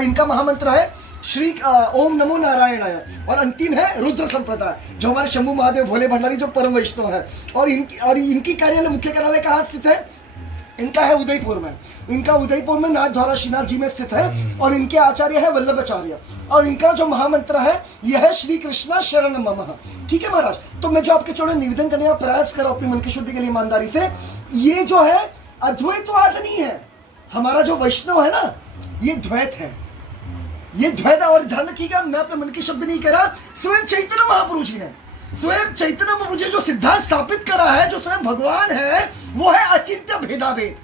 और इनका महामंत्र है श्री ओम नमो नारायणाय, और अंतिम है रुद्र संप्रदाय जो हमारे शंभू महादेव भोले भंडारी जो परम वैष्णव है। और इनकी कार्यालय, मुख्य कार्यालय कहाँ स्थित है? इनका है उदयपुर में। इनका उदयपुर में नाथद्वारा श्रीनाथ जी में स्थित है, और इनके आचार्य है वल्लभाचार्य, और इनका जो महामंत्र है यह है श्री कृष्णा शरण मम। ठीक है महाराज, तो मैं जो आपके चौड़े निवेदन करने का प्रयास कर रहा हूँ अपनी मन की शुद्धि के लिए ईमानदारी से, ये जो है अद्वैतवाद नहीं है। हमारा जो वैष्णव है ना, ये द्वैत है, ये द्वैत। और ध्यान रखिएगा, मैं अपने मन की शब्द नहीं कह रहा, स्वयं चैतन्य महाप्रभु जी ने, स्वयं चैतन्य महाप्रभु जी जो सिद्धांत स्थापित करा है, जो स्वयं भगवान है, वो है अचिंत्य भेदाभेद।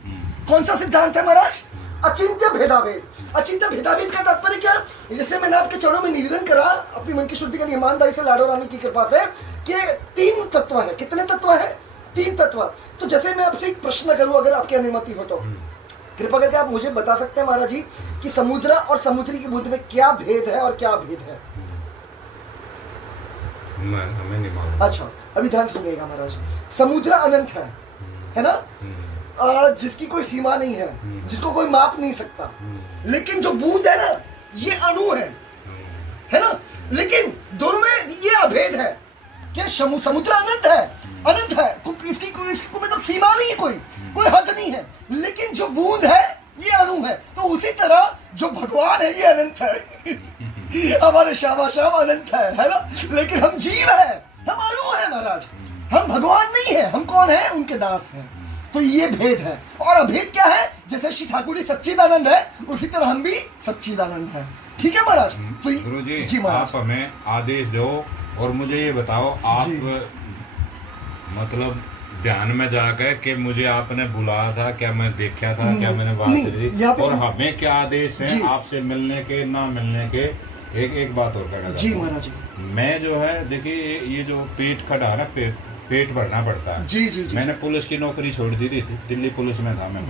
कौन सा सिद्धांत है महाराज? अचिंत्य भेदाभेद। अचिंत्य भेदाभेद का तात्पर्य क्या? जैसे मैंने आपके चरणों में निवेदन करा अपनी मन की शुद्धि के लिए ईमानदारी से लाडो रानी की कृपा से, कि 3 तत्व है। कितने तत्व है? 3 तत्व। तो जैसे मैं आपसे एक प्रश्न करूं, अगर आपकी अनुमति हो तो कृपा करके आप मुझे बता सकते हैं महाराज जी कि समुद्र और समुद्री की बूंद में क्या भेद है और क्या भेद है? हमें नहीं मालूम। अच्छा, अभी ध्यान सुनिएगा महाराज। समुद्र अनंत है ना, जिसकी कोई सीमा नहीं है, जिसको कोई माप नहीं सकता। लेकिन जो बूंद है ना, ये अणु है ना, लेकिन दोनों में ये अभेद है कि समुद्र अनंत है, इसकी कोई मतलब सीमा नहीं है, कोई हद नहीं है। लेकिन जो बूंद है ये अणु है। तो उसी तरह जो भगवान है ये अनंत है। हमारे श्यामा श्याम अनंत है ना, लेकिन हम जीव है, हम अणु है महाराज, हम भगवान नहीं है। हम कौन है? उनके दास हैं। तो ये भेद है। और अभेद क्या है? जैसे श्री ठाकुर जी सच्चिदानंद है, उसी तरह हम भी सच्चिदानंद है। ठीक है महाराज? तो गुरुजी जी महाराज, आप हमें आदेश दो और मुझे ये बताओ, आप मतलब ध्यान में जाकर कि मुझे आपने बुलाया था, क्या मैं देखा था, क्या मैंने बात की, और हमें क्या आदेश है आपसे मिलने के ना मिलने के? एक बात और कहना जी महाराज, मैं जो है देखिए, ये जो पेट खड़ा है ना, पेट भरना पड़ता है। जी जी जी। मैंने पुलिस की नौकरी छोड़ दी थी, दिल्ली पुलिस में था मैं।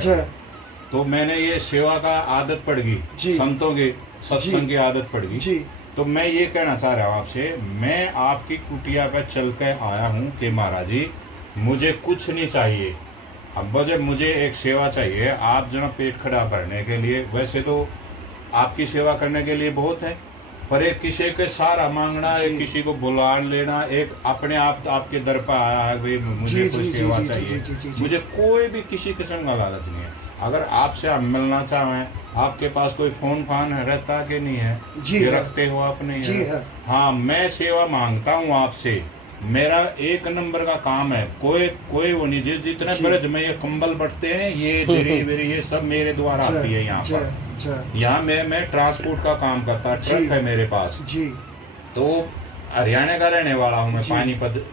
तो मैंने ये सेवा का आदत पड़ गई, संतों की सत्संग की आदत पड़ गई। तो मैं ये कहना चाह रहा हूँ आपसे, मैं आपकी कुटिया पे चल के आया हूँ कि महाराज जी मुझे कुछ नहीं चाहिए, अब मुझे एक सेवा चाहिए। आप जो ना पेट खड़ा भरने के लिए, वैसे तो आपकी सेवा करने के लिए बहुत है, पर एक किसी के सहारा मांगना, एक किसी को बुला लेना, एक अपने आप आपके दर पर आया है भाई मुझे कुछ सेवा चाहिए, मुझे कोई भी किसी किस्म का लालच नहीं है। अगर आपसे हम मिलना चाहें, आपके पास कोई फोन फान रहता कि नहीं है? ये रखते हो आप? नहीं है? हाँ, मैं सेवा मांगता हूँ आपसे, मेरा 1 नंबर का काम है। कोई वो नहीं, जितने ब्रज में ये कंबल बटते हैं, ये दरी वेरी ये सब मेरे द्वारा आती है यहाँ पर। यहाँ मैं ट्रांसपोर्ट का काम करता, ट्रक है मेरे पास। तो हरियाणा का रहने वाला हूँ मैं,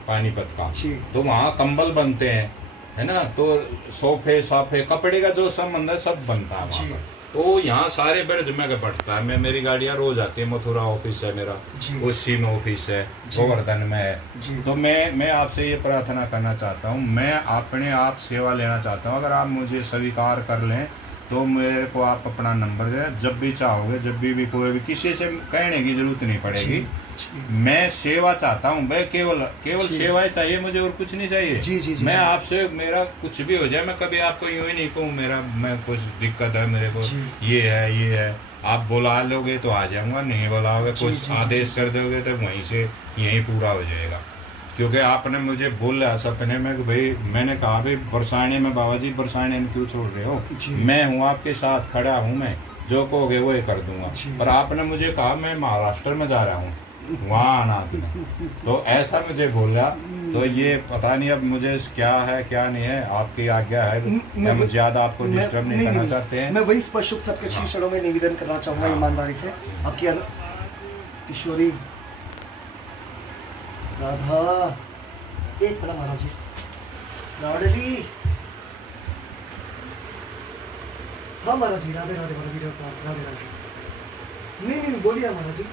पानीपत का। तो वहाँ कंबल बनते हैं, है ना, तो सोफे साफे कपड़े का जो संबंध है सब बनता है वहाँ पर। तो यहाँ सारे ब्रज में बढ़ता है। मेरी गाड़ियाँ रोज आती है, मथुरा ऑफिस है मेरा, उसी में ऑफिस है, गोवर्धन में है। तो मैं आपसे ये प्रार्थना करना चाहता हूँ, मैं अपने आप सेवा लेना चाहता हूँ। अगर आप मुझे स्वीकार कर लें तो मेरे को आप अपना नंबर दें, जब भी चाहोगे, जब भी कोई भी किसी से कहने की जरूरत नहीं पड़ेगी। मैं सेवा चाहता हूँ, मैं केवल सेवाएं चाहिए मुझे, और कुछ नहीं चाहिए। मैं आपसे, मेरा कुछ भी हो जाए, मैं कभी आपको यूं ही नहीं कहूँ मैं कुछ दिक्कत है मेरे को, ये है, आप बुला लोगे तो आ जाऊंगा, नहीं बुलाओगे कुछ आदेश कर दोगे तो वहीं से यहीं पूरा हो जाएगा। क्योंकि आपने मुझे बोला सपने में कि भाई, मैंने कहा भाई बरसाने में, बाबा जी बरसाने में क्यों छोड़ रहे हो, मैं हूँ आपके साथ खड़ा हूँ, मैं जो कहोगे वो कर दूंगा। पर आपने मुझे कहा मैं महाराष्ट्र में जा रहा हूँ, वहाँ आना तुम्हें, तो ऐसा मुझे बोला। तो ये पता नहीं अब मुझे क्या है क्या नहीं है, आपकी आज्ञा है। मैं ज्यादा आपको डिस्टर्ब नहीं करना चाहते हैं। मैं वही स्पष्ट सबके श्री चरणों में निवेदन करना चाहूंगा ईमानदारी से। आपकी किशोरी राधा, एक मिनट महाराज जी, लाडली, हाँ महाराज जी, राधे राधे महाराज जी, राधे राधे। नहीं बोलिए महाराज जी।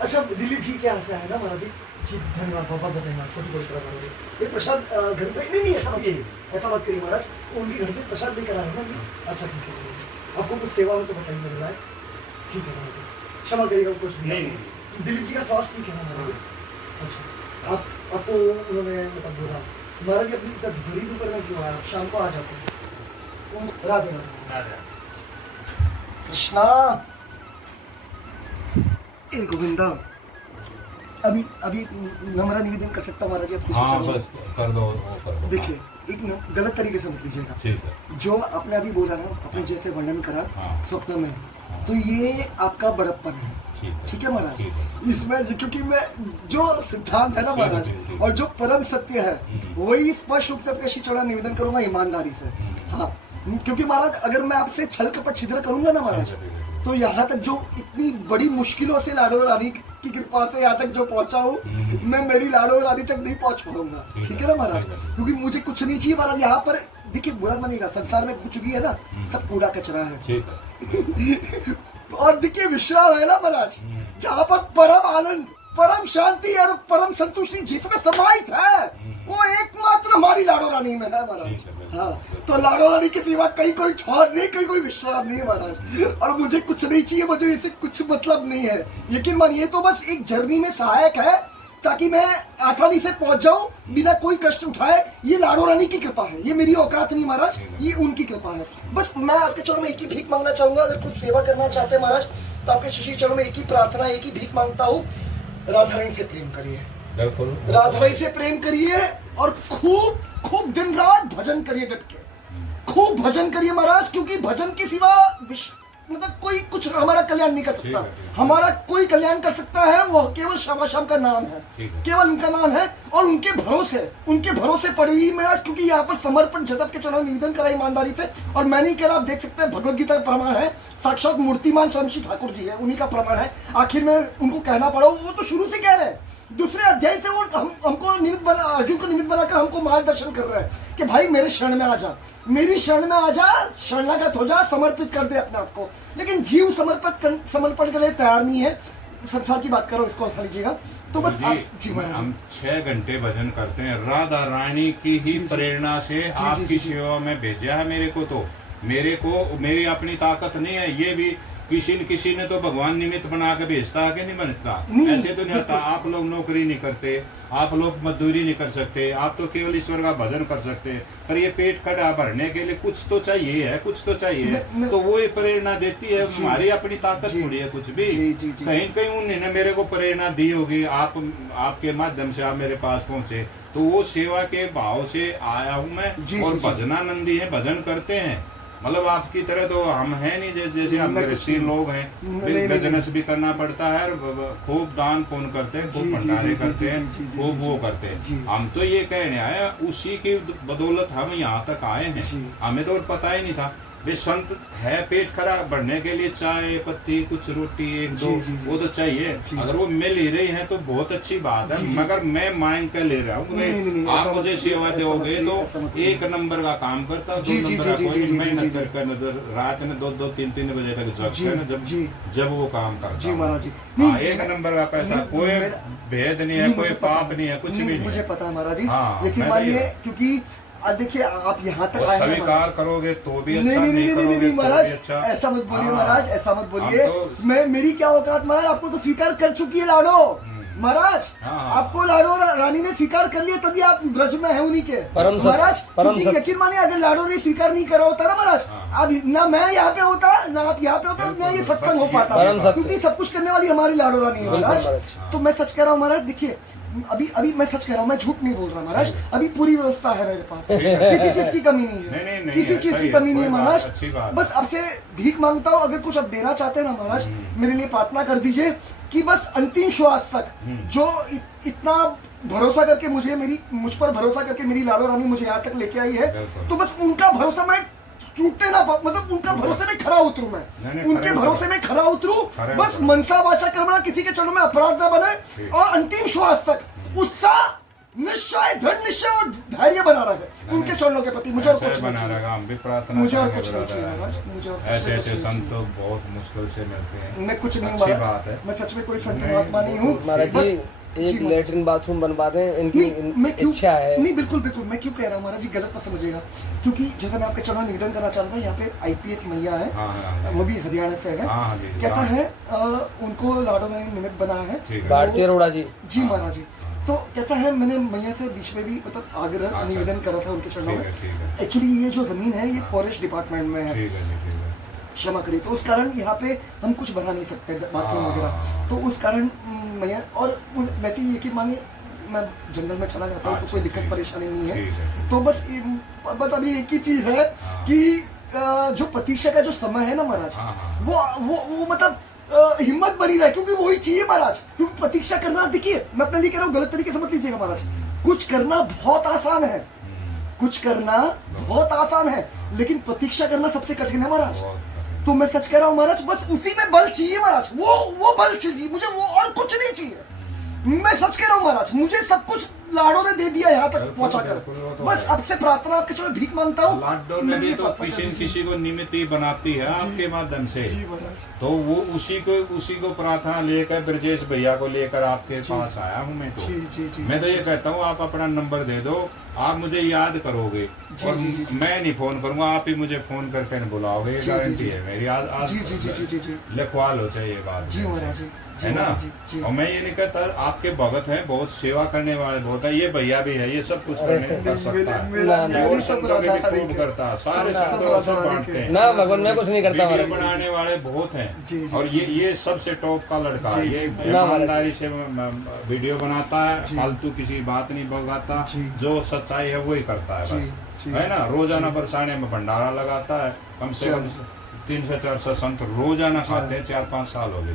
अच्छा, दिलीप जी के यहाँ से आए ना महाराज जी? जी धन्यवाद, बहुत धन्यवाद, छोटी बड़ी तरह महाराज जी। ये प्रसाद घर पे नहीं ऐसा मत करिए महाराज, उनके घर से प्रसाद लेकर आए ना। अच्छा ठीक है महाराज जी, आपको कुछ सेवा हो तो बताइए मेरे लायक। ठीक है महाराज जी, क्षमा करिएगा, कुछ नहीं। दिलीप जी का स्वास्थ्य ठीक है ना महाराज? अच्छा, आपको उन्होंने मतलब बोला महाराज जी अपनी बड़ी दोपहर में क्यों आया, शाम को आ जाते हैं। राधे राधे। कृष्णा, ए गोविंदा, अभी अभी एक नम्र निवेदन कर सकता हूँ महाराज जी आपकी हाँ शिक्षा में? बस कर दो, वो कर दो। देखिए, एक गलत तरीके से मत लीजिएगा। ठीक है। जो आपने अभी बोला ना, अपने जैसे वर्णन करा हाँ। स्वप्न में, तो ये आपका बड़प्पन है। ठीक है महाराज, ठीक है। इसमें क्योंकि मैं जो सिद्धांत है ना महाराज, ठीक है। और जो परम सत्य है, वही स्पष्ट रूप से आपके श्री चरण निवेदन करूंगा ईमानदारी से। हाँ, क्योंकि महाराज अगर मैं आपसे छल कपट छिद्र करूंगा ना महाराज, तो यहाँ तक जो इतनी बड़ी मुश्किलों से लाडो रानी की कृपा से यहाँ तक जो पहुंचा हूँ, मैं मेरी लाडो रानी तक नहीं पहुंच पाऊंगा। ठीक है ना महाराज, क्योंकि मुझे कुछ नहीं चाहिए महाराज। यहाँ पर देखिए, बुरा मानेगा, संसार में कुछ भी है ना, सब कूड़ा कचरा है। ठीक है। और देखिए, विश्राम है ना महाराज, जहाँ पर परम आनंद, परम शांति और परम संतुष्टि जिसमें समाहित है, वो एकमात्र हमारी लाडो रानी में है महाराज। हाँ, तो लाडो रानी के सिवा कहीं कोई ठौर नहीं, कहीं कोई विश्राम नहीं है महाराज। और मुझे कुछ नहीं चाहिए, मुझे इससे कुछ मतलब नहीं है। यकीन मानिए, तो बस एक जर्नी में सहायक है, ताकि मैं आसानी से पहुंच जाऊं बिना कोई कष्ट उठाए। ये लाडो रानी की कृपा है, ये मेरी औकात नहीं महाराज, ये उनकी कृपा है। बस मैं आपके चरणों में एक ही भीख मांगना चाहूंगा। अगर कुछ सेवा करना चाहते हैं महाराज, तो आपके श्री चरणों में एक ही प्रार्थना, एक ही भीख मांगता हूँ, राधा रानी से प्रेम करिए। राधा रानी से प्रेम करिए और खूब खूब दिन रात भजन करिए, डट के खूब भजन करिए महाराज, क्योंकि भजन के सिवा मतलब कोई कुछ हमारा कल्याण नहीं कर सकता। हमारा कोई कल्याण कर सकता है वो केवल श्यामा श्याम का नाम है, केवल उनका नाम है। और उनके भरोसे पड़ी हुई महाराज, क्योंकि यहाँ पर समर्पण जगत के चरणों निवेदन करा ईमानदारी से। और मैं नहीं कह रहा, आप देख सकते हैं भगवद गीता का प्रमाण है, साक्षात मूर्तिमान स्वयं श्री ठाकुर जी है, उन्हीं का प्रमाण है। आखिर में उनको कहना पड़ा, वो तो शुरू से कह रहे हैं, दूसरे अध्याय से वो हमको निमित्त बना, अर्जुन को निमित्त बनाकर हमको मार्गदर्शन कर रहा है कि भाई मेरे शरण में आ जा, मेरी शरण में आ जा, शरणागत हो जा, समर्पित कर दे अपने आप को। लेकिन जीव समर्पण के लिए तैयार नहीं है। संसार की बात करो, इसको ऐसा लीजिएगा। तो बस जी महाराज, हम 6 घंटे भजन करते हैं, राधा रानी की ही प्रेरणा से आपकी सेवा में भेजा है मेरे को। तो मेरी अपनी ताकत नहीं है, ये भी किसी ने तो भगवान निमित्त बना के भेजता है कि नहीं बनता? ऐसे तो नहीं होता। आप लोग नौकरी नहीं करते, आप लोग मजदूरी नहीं कर सकते, आप तो केवल ईश्वर का भजन कर सकते हैं। पर ये पेट खड़ा भरने के लिए कुछ तो चाहिए है, कुछ तो चाहिए। तो वो ही प्रेरणा देती है, हमारी अपनी ताकत थोड़ी है कुछ भी। कहीं कहीं उन्होंने मेरे को प्रेरणा दी होगी, आपके माध्यम से आप मेरे पास पहुंचे, तो वो सेवा के भाव से आया हूँ मैं। और भजनानंदी है, भजन करते हैं। मतलब आपकी तरह तो हम हैं नहीं, जैसे हम गृहस्थी लोग हैं, बिजनेस भी करना पड़ता है, खूब दान पुण्य करते हैं, खूब भंडारे करते हैं, खूब वो करते हैं। हम तो ये कहने आए, उसी की बदौलत हम यहाँ तक आए हैं। हमें तो और पता ही नहीं था। वे संत है, पेट खराब बढ़ने के लिए चाय पत्ती, कुछ रोटी एक दो वो तो चाहिए। अगर वो मिल ही रही है तो बहुत अच्छी बात है। मगर मैं मांग कर ले रहा हूँ, आप मुझे सेवा दोगे तो 1 नंबर का काम करता, 2 नंबर का कोई मेहनत कर रात में 2-3 बजे तक जब वो काम करता। 1 नंबर का पैसा, कोई भेद नहीं है, कोई पाप नहीं है, कुछ भी नहीं। मुझे पता है महाराज जी, लेकिन मानिए, क्योंकि देखिए आप यहाँ तक आए हैं, स्वीकार करोगे तो भी अच्छा, नहीं महाराज, ऐसा मत बोलिए महाराज, ऐसा मत बोलिए। मैं मेरी क्या औकात महाराज, आपको तो स्वीकार कर चुकी है लाडो महाराज। आपको लाडो रानी ने स्वीकार कर लिया, तभी आप ब्रज में है उन्हीं के महाराज। यकीन मानिए, अगर लाडो ने स्वीकार नहीं करा होता ना महाराज, अब ना मैं यहाँ पे होता, ना आप यहाँ पे होता, ना ये सत्संग हो पाता, क्योंकि सब कुछ करने वाली हमारी लाडो रानी है महाराज। तो मैं सच कह रहा हूँ महाराज, देखिए अभी मैं सच कह रहा हूँ, मैं झूठ नहीं बोल रहा महाराज। अभी पूरी व्यवस्था है मेरे पास, किसी चीज की कमी नहीं है, किसी चीज की कमी नहीं है महाराज। बस आपसे भीख मांगता हूँ, अगर कुछ आप देना चाहते हैं ना महाराज, मेरे लिए प्रार्थना कर दीजिए कि बस अंतिम श्वास तक जो इतना भरोसा करके मुझ पर भरोसा करके मेरी लाडो रानी मुझे यहाँ तक लेके आई है, तो बस उनका भरोसा मैं टूटने ना, मतलब उनका भरोसे में खरा उतरूं, मैं उनके भरोसे में खरा उतरूं। बस मनसा वाचा कर्मणा किसी के चरणों में अपराध न बने, और अंतिम श्वास तक उत्साह, निश्चय, दृढ़ निश्चय और धैर्य बना रहे उनके चरणों के प्रति। मुझे और कुछ बना रहेगा, हम भी प्रार्थना, मुझे और कुछ नहीं चाहिए महाराज। मुझे ऐसे संत तो बहुत मुश्किल से मिलते हैं। मैं कुछ नहीं महाराज, मैं सच में कोई संत महात्मा नहीं हूँ महाराज जी। एक लेटरिन बाथरूम बनवा दें, इनकी इच्छा है। नहीं, बिल्कुल बिल्कुल, मैं क्यों कह रहा हूँ महाराज जी, गलत मत समझिएगा। क्योंकि जैसे मैं आपके चरणों निवेदन करना चाहता था, यहाँ पे IPS मैया है, वो भी हरियाणा से है। कैसा है, उनको लाडो में निमित्त बना है, भारतीय अरोड़ा जी। जी महाराज जी, तो कैसा है, मैंने मैया से बीच में भी मतलब आग्रह निवेदन करा था उनके चरणों में। एक्चुअली ये जो जमीन है, ये फॉरेस्ट डिपार्टमेंट में है, क्षमा करिए। तो उस कारण यहाँ पे हम कुछ बना नहीं सकते बाथरूम वगैरह, तो उस कारण मैं और वैसे ही यकीन मानिए मैं जंगल में चला जाता हूँ तो कोई दिक्कत परेशानी नहीं है। तो बस अभी एक ही चीज़ है कि जो प्रतीक्षा का जो समय है ना महाराज, वो मतलब हिम्मत बनी रहे, क्योंकि वही चाहिए महाराज। क्योंकि प्रतीक्षा करना, देखिए मैं अपने लिए कह रहा हूँ, गलत तरीके से मत लीजिएगा महाराज, कुछ करना बहुत आसान है, कुछ करना बहुत आसान है, लेकिन प्रतीक्षा करना सबसे कठिन है महाराज। तो मैं सच कह रहा हूँ महाराज, बस उसी में बल चाहिए महाराज, वो बल चाहिए मुझे, वो और कुछ नहीं चाहिए। मैं सच कह रहा हूँ महाराज, मुझे सब कुछ लाडो ने दे दिया यहाँ तक पहुँचाकर, बस अब से प्रार्थना आपके चलो भीख मांगता हूँ। लाडो ने भी तो किसी को निमित्त ही बनाती है आपके माध्यम से, तो वो उसी को प्रार्थना लेकर ब्रजेश भैया को लेकर आपके पास आया हूँ मैं। तो मैं तो ये कहता हूँ आप अपना नंबर दे दो, आप मुझे याद करोगे और मैं नहीं फोन करूंगा, आप ही मुझे फोन करके बुलाओगे, गारंटी है मेरी। आज लिखवा लो चाहिए बात है ना। और मैं ये नहीं कहता, आपके भगत हैं बहुत, सेवा करने वाले बहुत है, ये भैया भी है, ये सब कुछ कर सकता है और संतों के भी खूब करता है, सारे संतों को बांटते हैं ना, भगवान में कुछ नहीं करता। वीडियो बनाने वाले बहुत हैं और ये सबसे टॉप का लड़का है, ये ईमानदारी से वीडियो बनाता है, फालतू किसी बात नहीं भगाता, जो सच्चाई है वही करता है बस, है ना। रोजाना बरसाने में भंडारा लगाता है, कम से कम 3 से 4 संत रोजाना खाते हैं, 4-5 साल हो गए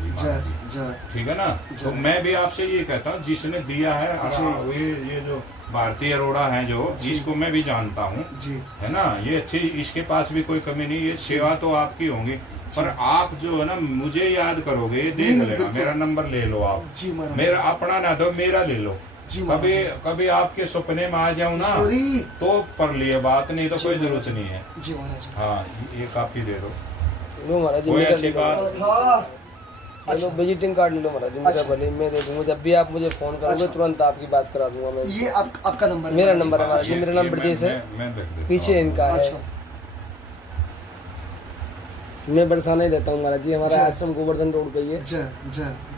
जी, ठीक है ना। तो मैं भी आपसे ये कहता हूँ, जिसने दिया है ये जो भारतीय अरोड़ा है जो, इसको मैं भी जानता हूँ, है ना, ये अच्छी, इसके पास भी कोई कमी नहीं, ये सेवा तो आपकी होंगी, पर आप जो है ना मुझे याद करोगे, देख लेना, मेरा नंबर ले लो आप, मेरा अपना ना दो, मेरा ले लो, कभी आपके सपने में आ जाऊं ना तो पर लिए बात, नहीं तो कोई जरूरत नहीं है जी महाराज। हाँ ये काफी दे दो महाराज, कोई अच्छी बात, चलो विजिटिंग कार्ड ले लो महाराज मेरा, भले मैं दे दूंगा, जब भी आप मुझे फोन करोगे तुरंत आपकी बात करा दूंगा मैं। ये आपका नंबर है? मेरा नंबर है महाराज, मेरा नाम ब्रजेश है, पीछे इनका है। मैं बरसाना ही रहता हूँ महाराज जी, हमारा आश्रम गोवर्धन रोड पे ही है,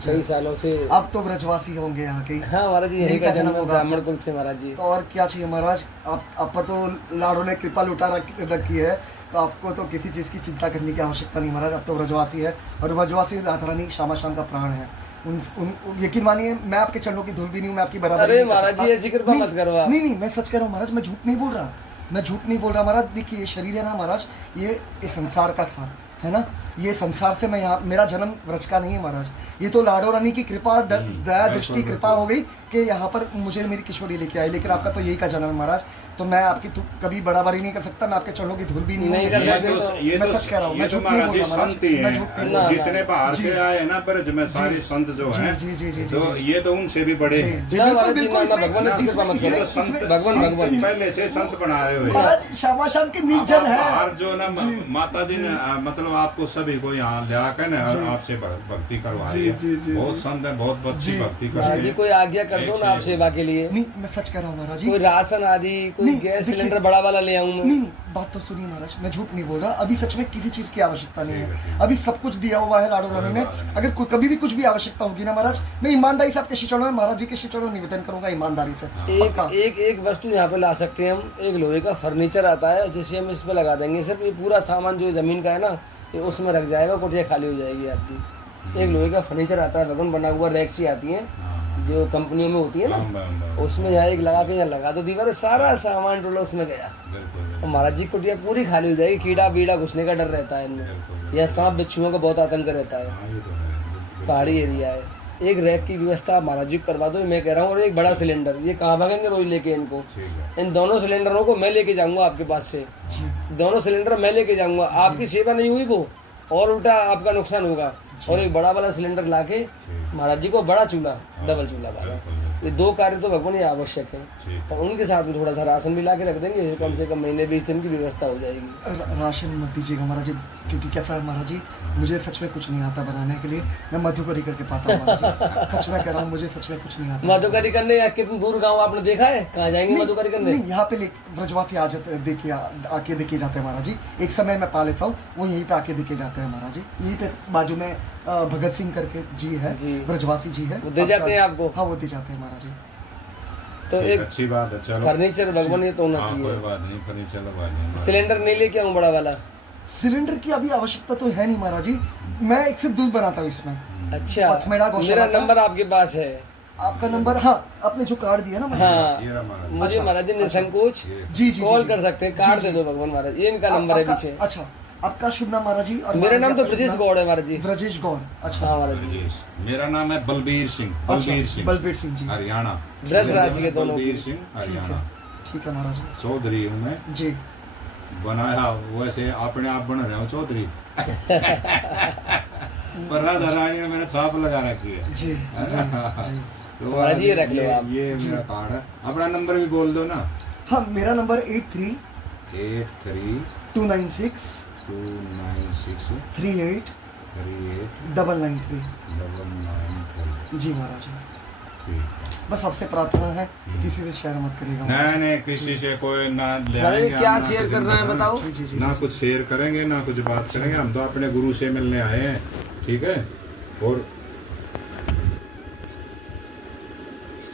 कई सालों से। आप तो ब्रजवासी होंगे यहाँ के? हाँ महाराज जी, यही का जन्म होगा, ब्राह्मण कुल से महाराज जी। तो और क्या चाहिए महाराज, आप पर तो लाडो ने कृपा लुटा रखी है, तो आपको तो किसी चीज़ की चिंता करने की आवश्यकता नहीं महाराज। आप तो ब्रजवासी है, और ब्रजवासी राधा रानी श्यामा श्याम का प्राण है। यकीन मानिए मैं आपके चरणों की धूल भी नहीं हूँ, मैं आपकी बराबरी। अरे महाराज जी ऐसी कृपा मत करो। नहीं मैं सच कह रहा हूँ महाराज, मैं झूठ नहीं बोल रहा, मैं झूठ नहीं बोल रहा महाराज। देखिए ये शरीर है ना महाराज, ये इस संसार का था, है ना, ये संसार से मैं यहाँ, मेरा जन्म व्रज का नहीं है महाराज, ये तो लाडो रानी की कृपा, दया दृष्टि कृपा हो गई कि यहाँ पर मुझे मेरी किशोरी लेके आई, लेकिन आपका तो यही का जन्म है महाराज। तो मैं आपकी कभी बराबरी नहीं कर सकता, मैं आपके चरणों की धूल भी नहीं होगी, मैं सच कह रहा हूँ, मैं झूठ नहीं बोल रहा महाराज। जितने बाहर से आए ना ब्रज में सारे संत जो हैं, तो ये तो उनसे भी बड़े हैं, भगवान पहले से संत बनाए हुए श्यामा श्याम के निज जन है। बाहर जो ना माता जी ने मतलब आपको सभी को यहाँ ले आकर ना आपसे भक्ति करवाई है, बहुत संत है, बहुत अच्छी भक्ति करते हैं। कोई आज्ञा कर दो ना आप सेवा के लिए। नहीं मैं सच कह रहा हूँ महाराज, कोई राशन आदि, कोई गैस सिलेंडर बड़ा वाला ले आऊँ? नहीं बात तो सुनिए महाराज, मैं झूठ नहीं बोल रहा, अभी सच में किसी चीज की आवश्यकता नहीं है, अभी सब कुछ दिया हुआ है लाडो रानी ने। अगर कभी भी कुछ भी आवश्यकता होगी ना महाराज, मैं ईमानदारी से आपके शिष्यों में, महाराज जी के शिष्यों में निवेदन करूंगा ईमानदारी से। एक वस्तु यहाँ पे ला सकते हैं हम, एक लोहे का फर्नीचर आता है जिसे हम इस पे लगा देंगे, सिर्फ ये पूरा सामान जो जमीन का है ना ये उसमें रख जाएगा, कुटिया खाली हो जाएगी आपकी। एक लोहे का फर्नीचर आता है, भगवान बना हुआ, रैक सी आती है जो कंपनियों में होती है ना, उसमें यहाँ एक लगा के यहाँ लगा दो दीवार, सारा सामान टोला उसमें गया, और महाराज जी कुटिया पूरी खाली हो जाएगी। कीड़ा बीड़ा घुसने का डर रहता है इनमें, यह सांप बिच्छुओं का बहुत आतंक रहता है, पहाड़ी एरिया है। एक रैक की व्यवस्था महाराज जी करवा दो, मैं कह रहा हूँ। और एक बड़ा सिलेंडर, ये कहाँ भागेंगे रोज लेके इनको, इन दोनों सिलेंडरों को मैं लेके जाऊंगा आपके पास से, दोनों सिलेंडर मैं लेके जाऊंगा, आपकी सेवा नहीं हुई वो और उल्टा आपका नुकसान होगा। और एक बड़ा वाला सिलेंडर लाके महाराज जी को, बड़ा चूल्हा, डबल चूल्हा वाला, ये 2 कार्य तो भगवान ये आवश्यक है। और उनके साथ में थोड़ा सा राशन भी ला के रख देंगे, कम से कम महीने 20 दिन की व्यवस्था हो जाएगी। राशन मत दीजिएगा महाराज जी, क्योंकि कैसा है महाराज जी, मुझे सच में कुछ नहीं आता बनाने के लिए, मैं मधुकरी करके पाता हूँ महाराज जी, सच में कह रहा हूँ, मुझे सच में कुछ नहीं आता मधुकरी करने। या कितनी दूर गाँव आपने देखा है, कहाँ जाएंगे मधुकरी करने? नहीं यहाँ पे ब्रजवासी आ जाते, देखिए आके देखे जाते हैं महाराज जी। एक समय मैं पा लेता हूँ, वो यहीं पे आके देखे जाते हैं महाराज जी। यहीं पे बाजू में भगत सिंह करके जी है, ब्रजवासी जी है, वो दे जाते हैं आपको? हाँ वो दे जाते हैं महाराज जी। तो एक अच्छी बात है, चलो फर्नीचर भगवान ये तो होना चाहिए। कोई बात नहीं, फर्नीचर लगा लेंगे। सिलेंडर नहीं लेके आऊँ बड़ा वाला? सिलेंडर की अभी आवश्यकता तो है नहीं महाराज जी, मैं एक सिर्फ दूध बनाता हूँ इसमें। अच्छा, पथमेड़ा गौशाला मेरा का। नंबर आपके पास है। आपका नंबर, हाँ आपने जो कार्ड दिया ना महाराज। हाँ, ये रहा महाराज। मुझे अच्छा, महाराज जी निसंकोच जी जी कॉल जी, कर जी, सकते हैं, जी, कार्ड जी। दे दो भगवान महाराज, ये इनका नंबर है पीछे। अच्छा, आपका शुभ नाम महाराज जी? और मेरा महाराज नाम तो आपका शुभ ब्रजेश नाम? गौड़ है महाराज जी। ब्रजेश गौड़, अच्छा। हाँ महाराज जी। राजेश। मेरा नाम है बलबीर सिंह। अच्छा, बलबीर सिंह, बलबीर सिंह जी, हरियाणा। ब्रज राशि के दोनों। बलबीर सिंह, ठीक हरियाणा। है, ठीक है महाराज जी। चौधरी हूँ मैं, जी बनाया वैसे अपने आप बन रहा हूँ चौधरी। पर राधा रानी ने मैंने छाप लगा रखी है। जी जी। तो महाराज जी, ये रख लो आप। ये मेरा कार्ड है। अपना नंबर भी बोल दो ना। हाँ, मेरा नंबर 83 83 296 296 38 38 993। 993। जी महाराज जी, ठीक है। बस आपसे प्रार्थना है किसी से शेयर मत करिएगा महाराज। नहीं नहीं, किसी से कोई ना ले महाराज जी, आएंगे, क्या हम ना शेयर किसी करना है को बताओ? जी जी जी ना कुछ शेयर करेंगे ना कुछ बात करेंगे, हम तो अपने गुरु से मिलने आए हैं, ठीक है। और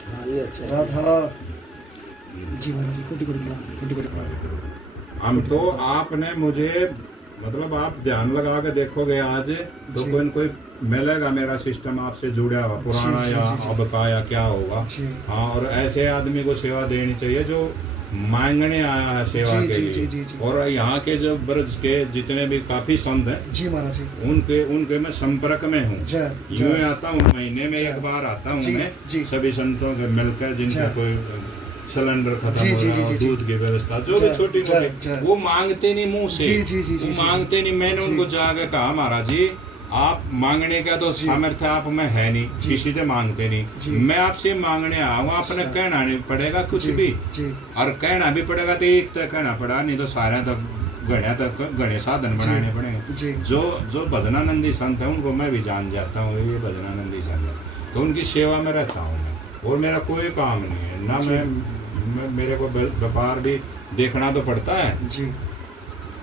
हाँ, ये अच्छा है। राधा जी महाराज जी, कोटि कोटि प्रणाम, कोटि कोटि प्रणाम। हम तो आपने मुझे मतलब आप ध्यान लगा के देखोगे आज तो जी। कोई न कोई मिलेगा मेरा सिस्टम आपसे जुड़ा हुआ, पुराना जी, जी, या जी, जी। अब का या क्या होगा। जी। हाँ, और ऐसे आदमी को सेवा देनी चाहिए जो मांगने आया है सेवा जी, के जी, जी, लिए। जी, जी। और यहाँ के जो ब्रज के जितने भी काफी संत हैं जी महाराज जी, उनके मैं संपर्क में हूँ। जय यूं जय। आता हूँ, महीने में एक बार आता हूँ जी, मैं जी। सभी संतों के मिलकर जिनका जय। कोई सिलेंडर खत्म जी, हो जी, रहा जी, हो, जी, जी। दूध की व्यवस्था जो भी जय, छोटी जय, मोटी, जय। वो मांगते नहीं मुंह से। जी, जी, जी, जी, वो जी। मांगते नहीं। मैंने जी। उनको जाके कहा महाराज जी, आप मांगने का तो जी। सामर्थ्य आप में है नहीं, जी। किसी से मांगते जी। नहीं। मैं आपसे मांगने आया हूँ, आपने अच्छा। कहना नहीं पड़ेगा कुछ जी, भी, जी और कहना भी पड़ेगा तो एक तो कहना पड़ा, नहीं तो सारे तो गणे साधन बनाने पड़ेंगे। जी। जो भजनानंदी संत है उनको मैं भी जान जाता हूँ, ये भजनानंदी संत है, तो उनकी सेवा में रहता हूँ मैं। और मेरा कोई काम नहीं है ना, मैं मेरे को व्यापार भी देखना तो पड़ता है, जी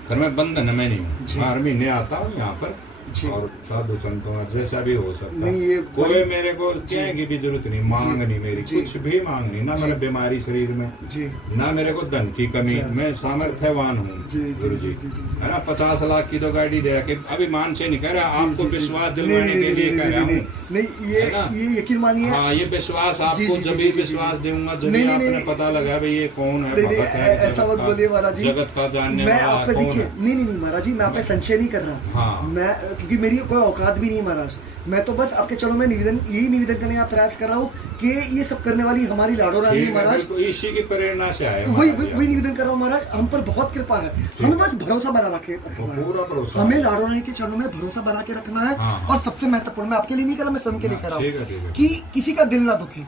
पर मैं बंधन में नहीं हूँ। जी। हर महीने आता हूँ यहाँ पर जी। और साधु संतों का जैसा भी हो सकता नहीं, ये है। कोई बड़ी- मेरे को कहने की भी जरूरत नहीं, मांग नहीं मेरी, जी। कुछ भी मांग नहीं ना। जी। मेरे बीमारी शरीर में जी ना, मेरे को धन की कमी, अच्छा। मैं सामर्थ्यवान हूँ जी, जी, गुरु जी, जी, जी, जी। है ना। 50 लाख की तो गाड़ी दे रखी, अभी मान से नहीं कह रहा, जी, आपको जी, जी, विश्वास जी। दिलवाने नहीं, के लिए नहीं, कह रहा नहीं, हूँ। नहीं, है ना? ये यकीन मानिए। हाँ, ये विश्वास जी, आपको जी, जब जी, भी जी, विश्वास जी। दूंगा जब नहीं, भी नहीं, आपने नहीं। पता लगा भाई ये कौन है, नहीं, नहीं, भगत है, ऐसा जगत मत का- बोलिए महाराज जी। जगत का जानने मैं वाला आप पे कौन देखिए, है। नहीं नहीं नहीं महाराज जी, मैं आप पे संशय नहीं कर रहा। हाँ। मैं क्योंकि मेरी कोई औकात भी नहीं है महाराज, मैं तो बस आपके चरणों में यही निवेदन करने का प्रयास कर रहा हूँ कि ये सब करने वाली हमारी लाडो रानी ठीक है है, महाराज। बिल्कुल, इसी की प्रेरणा से आए वही महाराज जी। वही निवेदन कर रहा हूँ महाराज, हम पर बहुत कृपा है, हमें बस भरोसा बना रखे वो पूरा भरोसा हमें है। लाडो रानी के चरणों में भरोसा बना के रखना है। हाँ। और सबसे महत्वपूर्ण, मैं आपके लिए नहीं कर रहा, मैं स्वयं के लिए कर रहा ठीक है, ठीक हूँ है। कि किसी का दिल ना दुखे।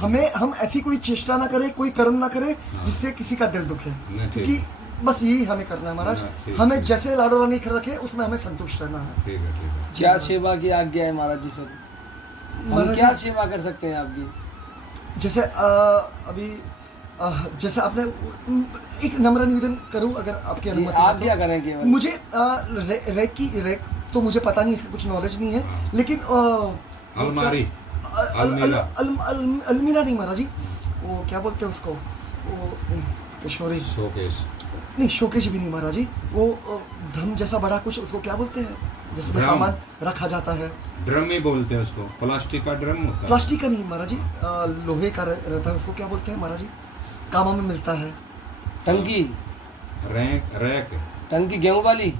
हम ऐसी कोई चेष्टा ना करें, कोई कर्म ना करें जिससे किसी का दिल दुखे, नहीं, ठीक। क्योंकि बस यही हमें करना है महाराज। हाँ, ठीक, हमें ठीक। जैसे लाडो रानी कर रखे उसमें हमें संतुष्ट रहना है। ठीक है, ठीक है। क्या सेवा की आज्ञा है महाराज जी? फिर हम महाराज क्या जी, सेवा कर सकते हैं आपकी? जैसे अभी जैसे आपने एक नम्र निवेदन करूं अगर आपकी जी, अनुमति आप हो क्या तो। करें केवल? मुझे रेक तो मुझे पता नहीं, इसका कुछ नॉलेज नहीं है, लेकिन अलमारी, अलमीरा। अलमीरा नहीं महाराज जी, वो क्या बोलते हैं उसको, वो किशोरी, शोकेस। नहीं शोकेश भी नहीं महाराज जी, वो ड्रम जैसा बड़ा कुछ, उसको क्या बोलते हैं जिसमें ड्रम। सामान रखा जाता है? ड्रम ही बोलते हैं उसको, प्लास्टिक का ड्रम होता है। प्लास्टिक का नहीं महाराज जी, लोहे का रहता है, उसको क्या बोलते हैं महाराज जी? कामों में मिलता है। टंकी, रैक। टंकी गेहूं वाली,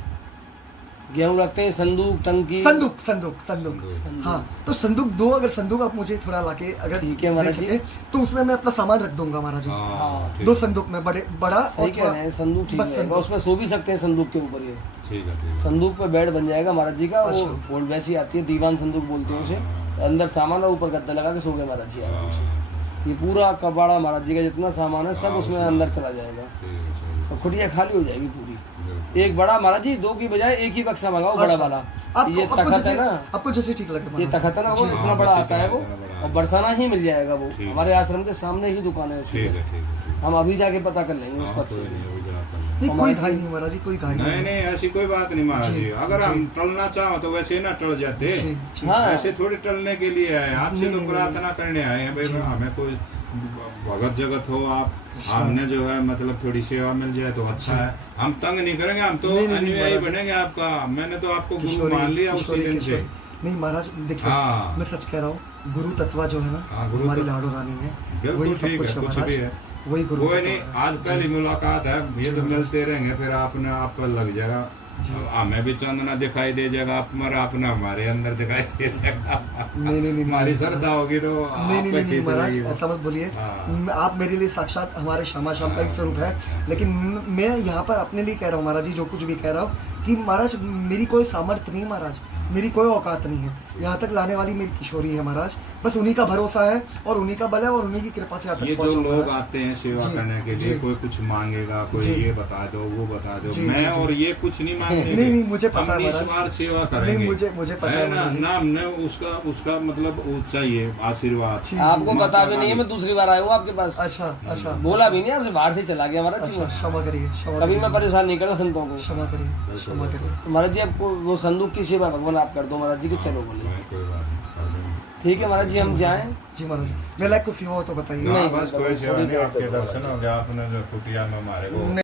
गेहूं रखते हैं, संदूक, टंकी, संदूक संदूक संदूक। हाँ, तो संदूक दो, अगर संदूक आप मुझे थोड़ा लाके अगर ठीक है महाराज दे जी। सके, तो उसमें मैं अपना सामान रख दूंगा महाराज जी। हाँ, ठीक दो है, संदूक में बड़ा सही और कह रहे हैं, संदूक ठीक बस रहेगा, संदूक। उसमें सो भी सकते हैं संदूक के ऊपर। ये ठीक है, ठीक है। संदूक पे बेड बन जाएगा महाराज जी का, वो अच्छा। ओल्ड वैसी आती है, दीवान संदूक बोलते हैं उसे। अंदर सामान और ऊपर गद्दा लगा के सो गए महाराज जी आराम से। ये पूरा कबाड़ा महाराज जी का जितना सामान है सब हाँ, उसमें उसमें। अंदर चला जाएगा, ठीक है, ठीक है। तो खुटिया खाली हो जाएगी पूरी। बिल्कुल। एक बड़ा महाराज जी, दो की बजाय एक ही बक्सा मंगाओ, बड़ा अच्छा। वाला। आपको ये तखत जैसे है ना, आपको जैसे ठीक लगे ये महाराज जी। तखत है ना, वो जी। इतना हाँ, बड़ा बस आता है वो, इतना बड़ा और है। बरसाना ही मिल जाएगा वो। ठीक है। हमारे आश्रम के सामने ही दुकान है उसकी। ठीक है, ठीक है, ठीक है। हम अभी जाके पता कर लेंगे उस हाँ, पद कोई से। नहीं, अभी जरा कर लेंगे। नहीं कोई घाई नहीं महाराज जी, कोई घाई नहीं नहीं ऐसी कोई बात नहीं महाराज जी, जी। अगर जी। हम टलना चाहो तो वैसे ना टल जाते। जी, जी। हाँ। ऐसे थोड़ी टलने के लिए आए, आपसे नहीं, तो नहीं, प्रार्थना करने आए हैं भाई, हमें कोई भगत जगत हो आप, अच्छा। हमने जो है मतलब थोड़ी सेवा मिल जाए तो अच्छा है। हम तंग नहीं करेंगे, हम तो नहीं, नहीं, अनुयायी महाराज। बनेंगे आपका। मैंने तो आपको गुरु किशोरी, मान लिया उसी किशोरी, दिन से। किशोरी। नहीं महाराज देखिए, हाँ। मैं सच कह रहा हूँ, गुरु तत्वा जो है ना हाँ, गुरु हमारी तत्व। लाडो रानी है, बिल्कुल वही सब ठीक कुछ है, है कुछ महाराज, भी है। वही गुरु कोई तत्व नहीं, है। आज पहली मुलाकात है, ये तो जी। मिलते रहेंगे, फिर आपने आपका लग जाएगा। जी। हमें भी चंदना दिखाई दे जाएगा, आप मरा अपना हमारे अंदर दिखाई दे जाएगा। नहीं नहीं नहीं हमारी नहीं, श्रद्धा होगी तो नहीं नहीं आपका नहीं खींच महाराज लेगी वो। ऐसा मत बोलिए। हाँ। आप मेरे लिए साक्षात हमारे श्यामा श्याम का एक स्वरूप है, लेकिन मैं यहाँ पर अपने लिए कह रहा हूँ महाराज जी, जो कुछ भी कह रहा हूँ कि महाराज मेरी कोई सामर्थ्य नहीं है महाराज, मेरी कोई औकात नहीं है, यहाँ तक लाने वाली मेरी किशोरी है महाराज, बस उन्हीं का भरोसा है और उन्हीं का बल है और उन्हीं की कृपा से यहाँ तक ये जो पहुंचा लोग महाराज। आते हैं सेवा जी, करने के लिए, जी। कोई कुछ मांगेगा, कोई जी। ये बता दो वो बता दो, जी, मैं जी, जी। और ये कुछ नहीं मांगने नहीं, नहीं, मुझे पता है हम महाराज। निस्वार्थ सेवा नहीं, करेंगे। मुझे पता है है ना, महाराज जी। ना हमने उसका मतलब वो चाहिए आशीर्वाद। जी, आपको माता पता भी का नहीं है, भी। मैं दूसरी बार आया हूँ आपके पास। अच्छा अच्छा बोला भी नहीं, आपसे बाहर से चला गया महाराज जी। अच्छा, क्षमा करिए, क्षमा कभी करिए, मैं परेशान नहीं करता संतों को। क्षमा करिए, क्षमा करिए। तो महाराज जी आपको वो संदूक की सेवा भगवान आप कर दो महाराज जी, कि चलो बोले नहीं, कोई बात नहीं, कर देंगे। ठीक है महाराज जी, हम जाएं। जी महाराज, मैं लाइक कुछ सेवा हो तो बताइए। ना नहीं, बस नहीं, कोई सेवा नहीं, थोड़ी देर आपके तक दर्शन हो गया, आपने जो कुटिया में हमारे को